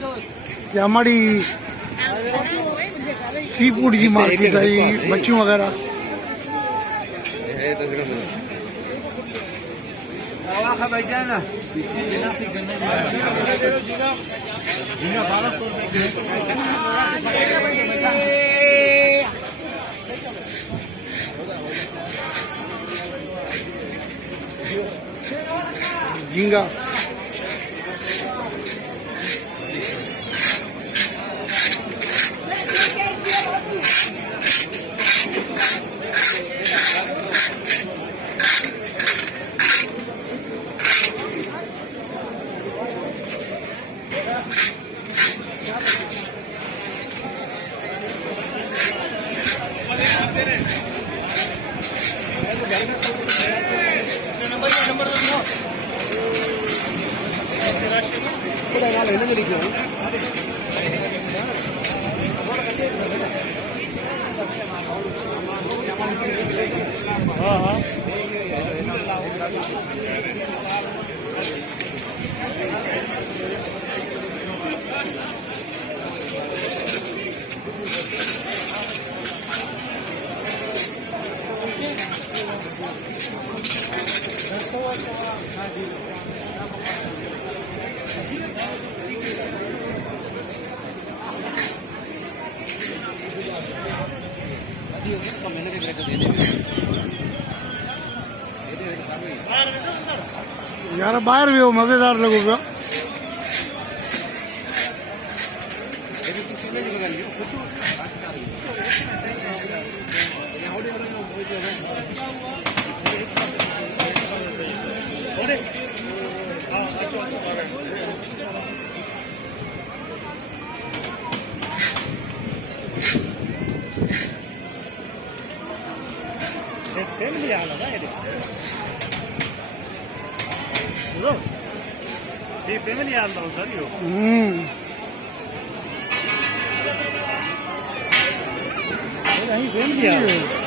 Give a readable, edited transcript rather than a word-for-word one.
ये हमारी sea food की मार्केट है, ये मच्छी वगैरह। झींगा यार बाहर भी हो, मजेदार लगेगा। फैमिली आला ना ये फैमिली आला सर यो फैमिली आला